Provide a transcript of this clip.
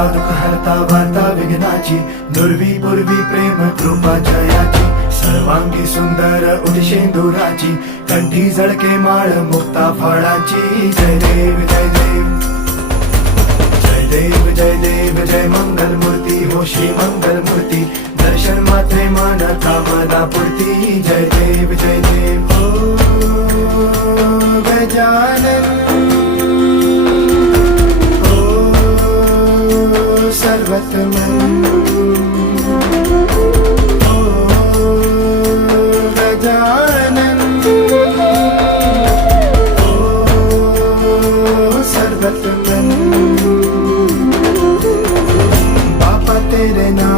हरता दुःख हरता वार्ता विघ्नाची, दुर्वी पूर्वी प्रेम कृपा जयाची, सर्वांगी सुंदर उदिशेंदुराची, कंठी झळके माळ मुक्ता फळाची. जय देव जय देव जय देव जय देव जय मंगल मूर्ती हो श्री मंगल मूर्ती, दर्शन मात्रे मन कामना पूर्ती. जय देव जय देव हो गजानन हो सर्वतमन हो गजानन हो सर्वतमन. बापा तेरे नाम